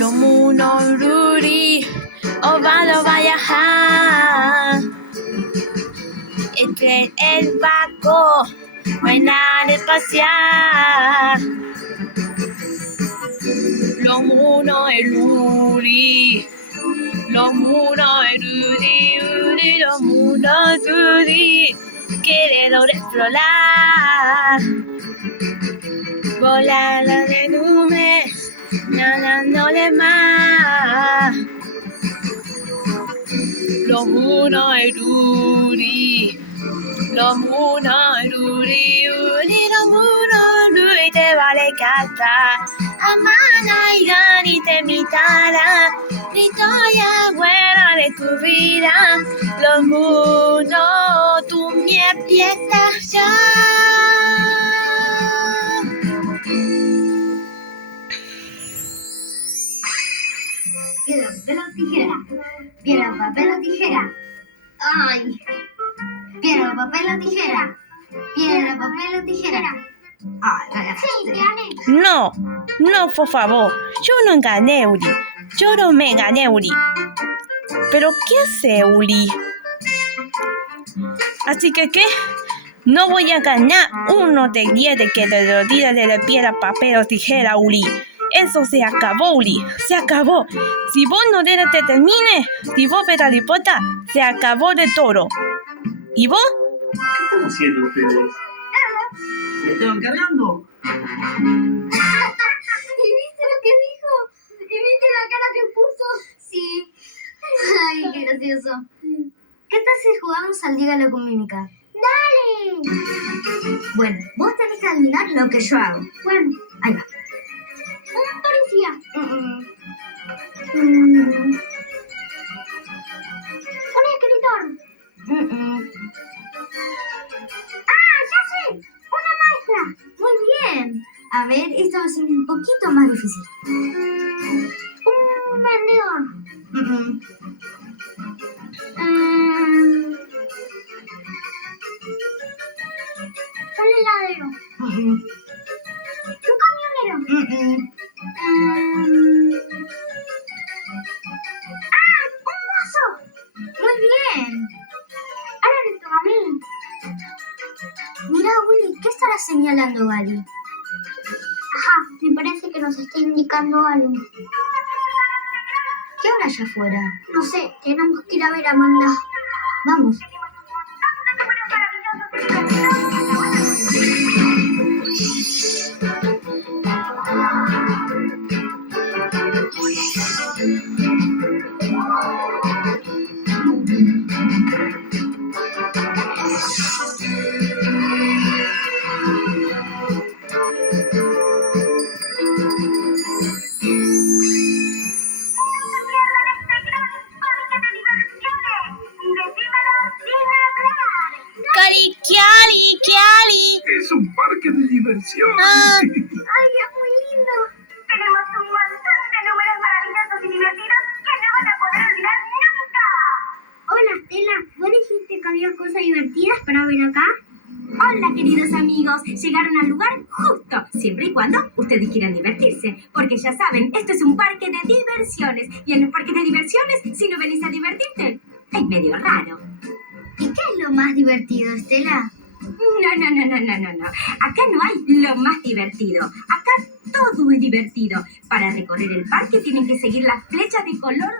Los monos Ruri, Ovalo viajar. Entre el barco no hay nada espacial. Los monos Ruri, los monos Ruri, los monos Ruri, queriendo explorar. Volando de nubes, nadándole más. Los monos Ruri, los monos Ruri, los monos Ruri te vale cantar. Amana y Gani te imitará, ni historia buena de tu vida. Los monos, tú me empiezas ya. Piedra, papel o tijera. Piedra, papel o tijera. Ay. Piedra, papel o tijera. Piedra, papel o tijera. Ay, ganaste. Sí, gané. No, por favor. Yo no gané, Uli. Yo no me gané, Uli. ¿Pero qué hace, Uli? Así que, ¿qué? No voy a ganar. Uno de 10 de que te lo diga de la piedra, papel o tijera, Uli. Eso se acabó, Uli. Se acabó. Si vos no te termines, si vos petalipota, se acabó de todo. ¿Y vos? ¿Qué están haciendo ustedes? ¿Me estaban cargando? ¿Y viste lo que dijo? ¿Y viste la cara que puso? Sí. Ay, qué gracioso. ¿Qué tal si jugamos al dígalo con mímica? ¡Dale! Bueno, vos tenés que adivinar lo que yo hago. Bueno, ahí va. Una policía. Un escritor. ¡Ah, ya sé! ¡Una maestra! Muy bien. A ver, esto va a ser un poquito más difícil. Un vendedor. Un heladero. Un camionero. ¡Ah! ¡Un mozo! Muy bien. Ahora le toca a mí. Mira, Willy, ¿qué estará señalando Gali? Ajá, me parece que nos está indicando algo. ¿Qué hora allá afuera? No sé, tenemos que ir a ver a Amanda. Vamos. Es un parque de diversiones. ¡Ay, es muy lindo! Tenemos un montón de números maravillosos y divertidos que no van a poder olvidar nunca. Hola, Stella. ¿Vos dijiste que había cosas divertidas para ver acá? Hola, queridos amigos. Llegaron al lugar justo, siempre y cuando ustedes quieran divertirse. Porque ya saben, esto es un parque de diversiones. Y en los parques de diversiones, si no venís a divertirte, es medio raro. ¿Y qué es lo más divertido, Stella? No. Acá no hay lo más divertido. Acá todo es divertido. Para recorrer el parque tienen que seguir las flechas de color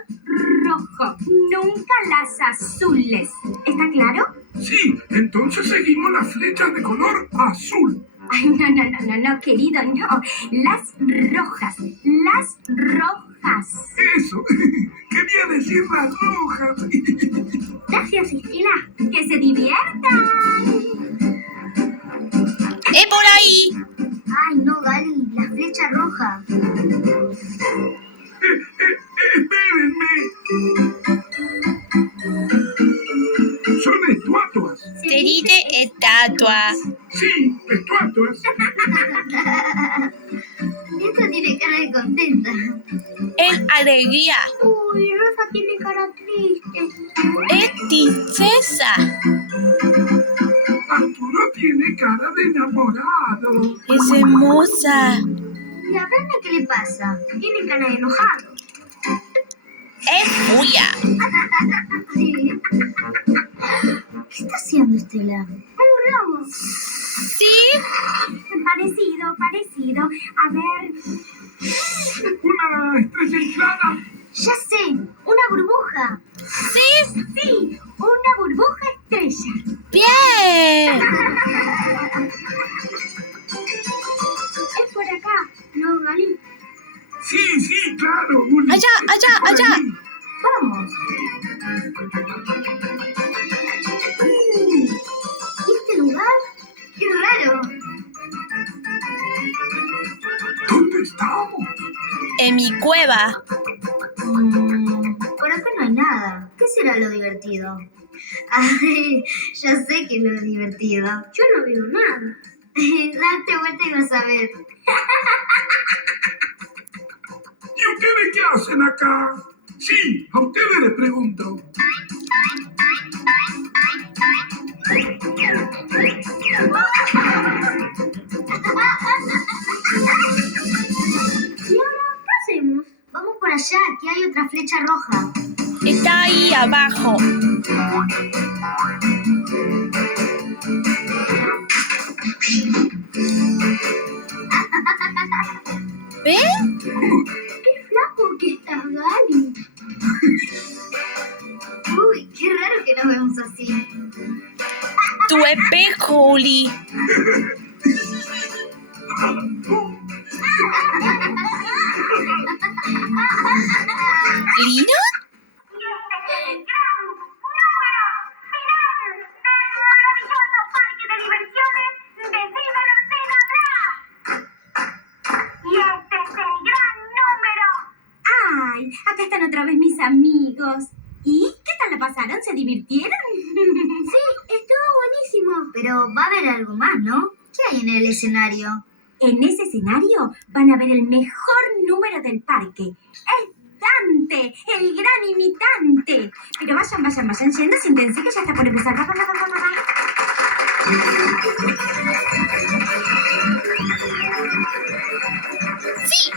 rojo, nunca las azules. ¿Está claro? Sí, entonces seguimos las flechas de color azul. Ay, no, querido, no. Las rojas. Eso, quería decir las rojas. Gracias, Stella. ¡Que se diviertan! ¡Es por ahí! Ay, no, Gali, la flecha roja. Espérenme. Son estatuas. Se dice estatua. Sí, estatuas. Esto tiene cara de contenta. Es alegría. Uy, Rosa tiene cara triste. Es tristeza. Arturo tiene cara de enamorado. Es hermosa. ¿Y a Brenda qué le pasa? Tiene cara de enojado. ¡Es furia! Sí. ¿Qué está haciendo Estela? Un globo. ¿Sí? Parecido. A ver. ¡Una estrella inflada! Ya sé, una burbuja. ¿Sí? Sí, una burbuja estrella. ¡Bien! Es por acá, ¿no, Gali? Sí, claro. Uli. Allá. Vamos. ¿Y este lugar? ¡Qué raro! ¿Dónde estamos? En mi cueva. Por acá no hay nada. ¿Qué será lo divertido? Ay, ya sé que es lo divertido. Yo no veo nada. Date vuelta y vas a ver. ¿Y ustedes qué hacen acá? Sí, a ustedes les pregunto. ¿Y ahora qué hacemos? Vamos por allá, que hay otra flecha roja. Está ahí abajo. ¿Ven? ¡Qué flaco que estás, Gali! Uy, qué raro que nos vemos así. Tu espejo, Uli. ¿Lina? Y este es el gran número final del maravilloso parque de diversiones de Dímelo Sin Hablar. Y este es el gran número. ¡Ay! Acá están otra vez mis amigos. ¿Y qué tal la pasaron? ¿Se divirtieron? Sí, estuvo buenísimo. Pero va a haber algo más, ¿no? ¿Qué hay en el escenario? En ese escenario van a ver el mejor número del parque. ¡Es Dante, el gran imitante! Pero vayan yendo, siéntense que ya está por empezar. Va. Sí.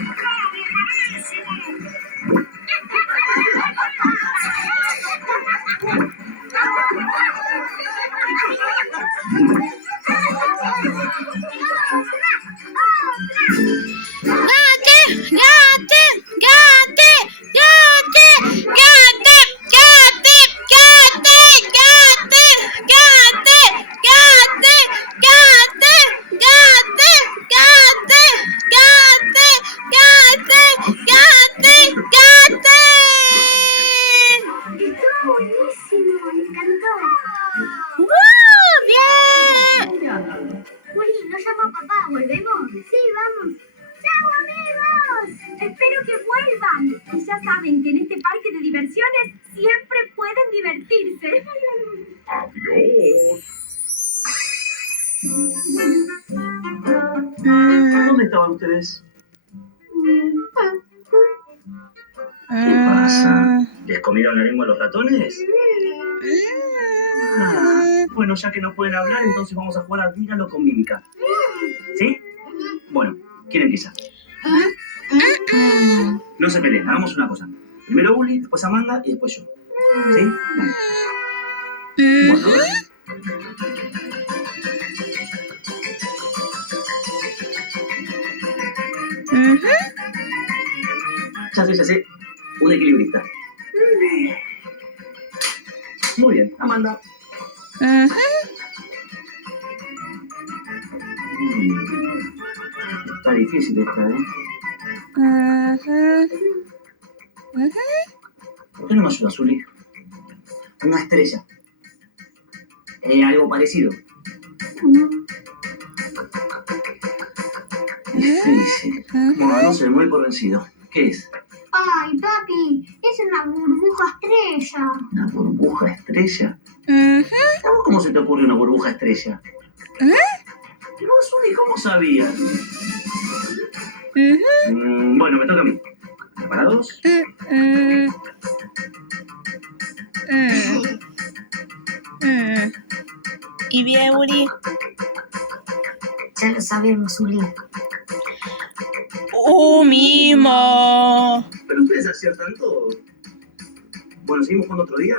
Estuvo buenísimo, me encantó. ¡Bien! Uli, ¿nos llama papá? ¿Volvemos? Sí, vamos. ¡Chao, amigos! Espero que vuelvan. Y ya saben que en este parque de diversiones siempre pueden divertirse. Adiós. ¿Dónde estaban ustedes? ¿Qué pasa? ¿Les comieron la lengua a los ratones? Bueno, ya que no pueden hablar, entonces vamos a jugar a dígalo con mímica. ¿Sí? Bueno, ¿quién empieza? No se peleen, hagamos una cosa. Primero Uli, después Amanda y después yo. ¿Sí? Dale. Bueno, ya sé. Un equilibrista. Muy bien, Amanda. Está difícil esta, ¿eh? ¿Por qué no me ayudas, Uli? Una estrella. Algo parecido. Difícil. Bueno, no sé, me voy por vencido. ¿Qué es? Ay, papi, es una burbuja estrella. ¿Una burbuja estrella? ¿A vos cómo se te ocurre una burbuja estrella? ¿Y vos, Uli, cómo sabías? Bueno, me toca a mí. ¿Preparados? ¿Y bien, Uri? Ya lo sabemos, Uli. tú mismo. Pero ustedes aciertan todo. Bueno, ¿seguimos jugando otro día?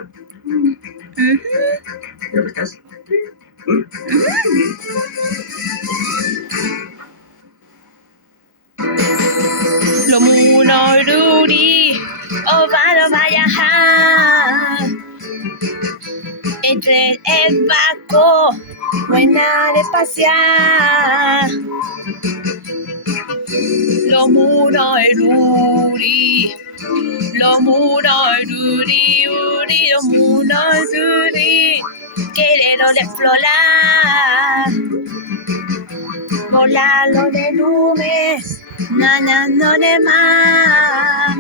¿Te lo estás? Lo muno ruri, ovaro viajar. Entre el barco, buena de pasear. Lo muno ruri, lo muno ruri, uri, lo muno ruri, querero de explorar. Volarlo de nubes, nadando de mar.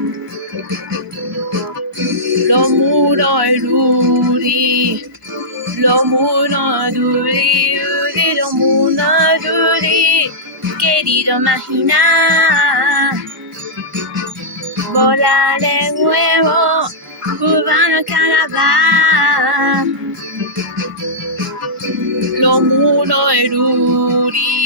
Lo muno ruri, lo muno ruri, uri, lo muno ruri, querido imaginar. Volar de nuevo, urbano Canadá. Lo muno ruri,